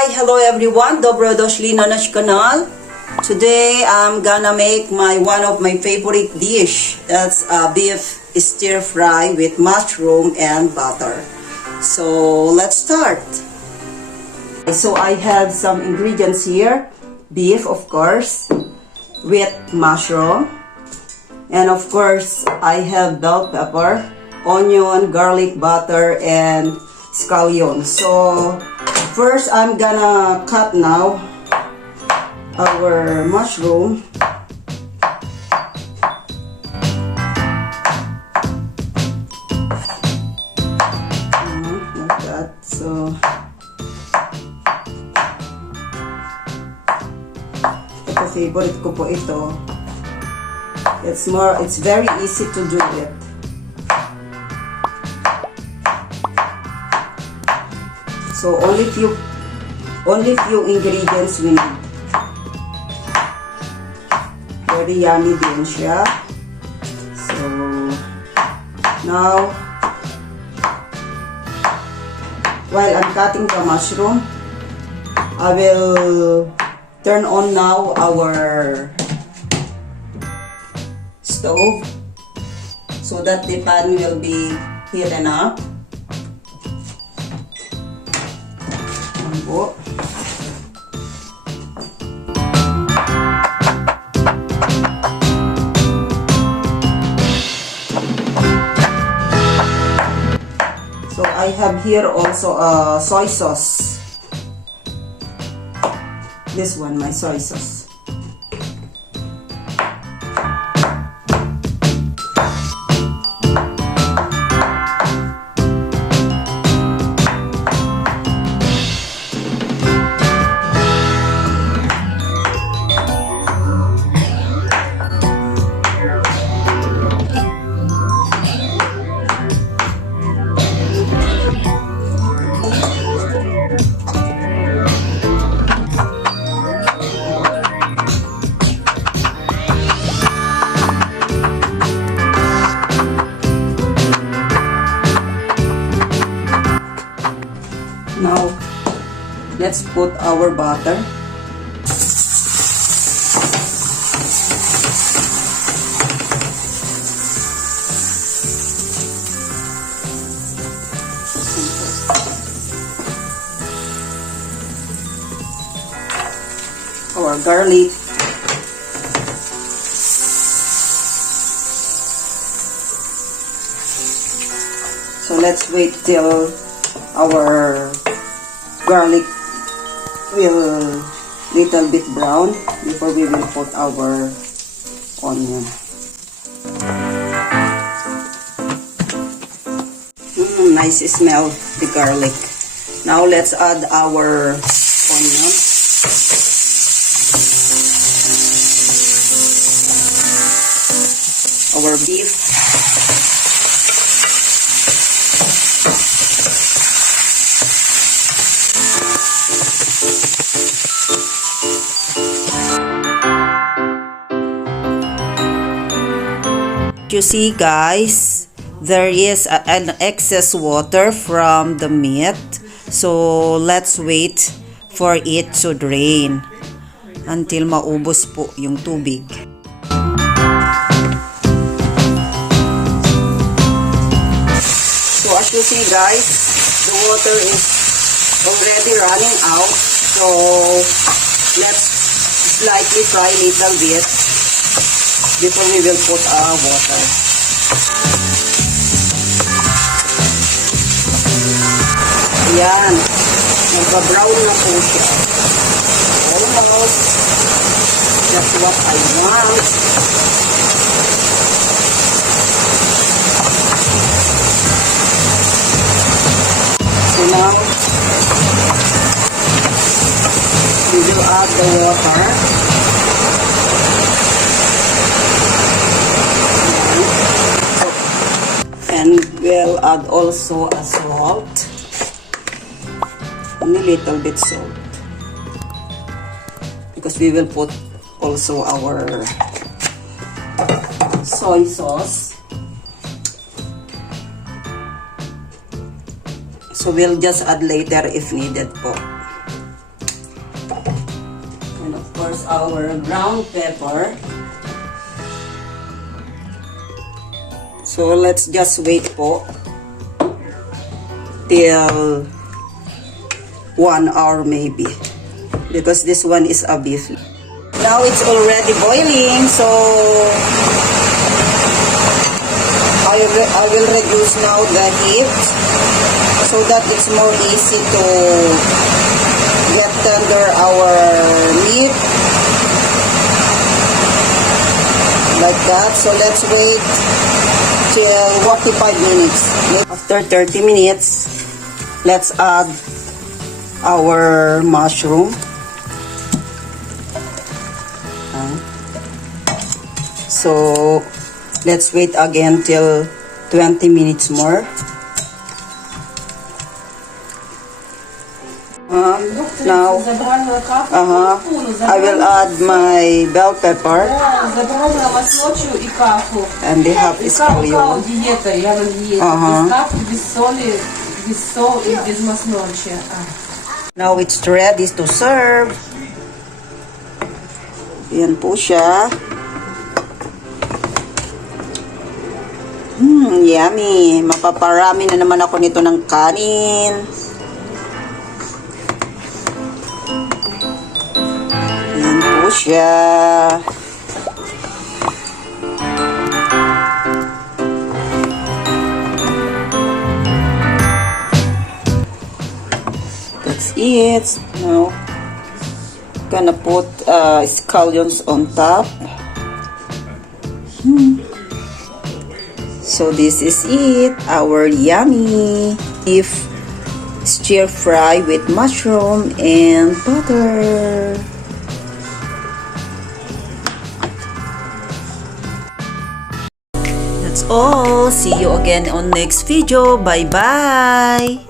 Hi, hello everyone. Dobro došli na naš kanal. Today I'm gonna make one of my favorite dish. That's a beef stir fry with mushroom and butter. So let's start. So I have some ingredients here. Beef, of course, with mushroom. And of course, I have bell pepper, onion, garlic, butter, and scallion. So first, I'm gonna cut now our mushroom. Like that. So ito, favorite ko po ito. It's very easy to do it. So only few ingredients we need. Very yummy din siya. So now, while I'm cutting the mushroom, I will turn on now our stove so that the pan will be heated up. Po. So I have here also a soy sauce. This one, my soy sauce. Now, let's put our butter. Our garlic. So let's wait till our garlic will little bit brown before we will put our onion. Nice smell, the garlic. Now let's add our onion. Our beef. You see, guys, there is an excess water from the meat, so let's wait for it to drain until maubos po yung tubig. So as you see, guys, the water is already running out, so let's slightly fry a little bit before we will put our water. Ayan. Nagpa-brown na po siya. Almost. That's what I want. So now, we will add the water. And we'll add also a salt, only little bit salt, because we will put also our soy sauce. So we'll just add later if needed po. our ground pepper. So let's just wait po till 1 hour maybe, because this one is a beef. Now it's already boiling, so I will reduce now the heat so that it's more easy to get tender our meat. Like that. So let's wait till 45 minutes. After 30 minutes, let's add our mushroom. So let's wait again till 20 minutes more. Now, I will add my bell pepper, and they have scallion. Now it's ready to serve. Yan po siya. Yummy. Mapaparami na naman ako nito ng kanin. Yan po siya. That's it. Now, gonna put scallions on top. So this is it, our yummy beef stir fry with mushroom and butter. That's all. See you again on next video. Bye bye.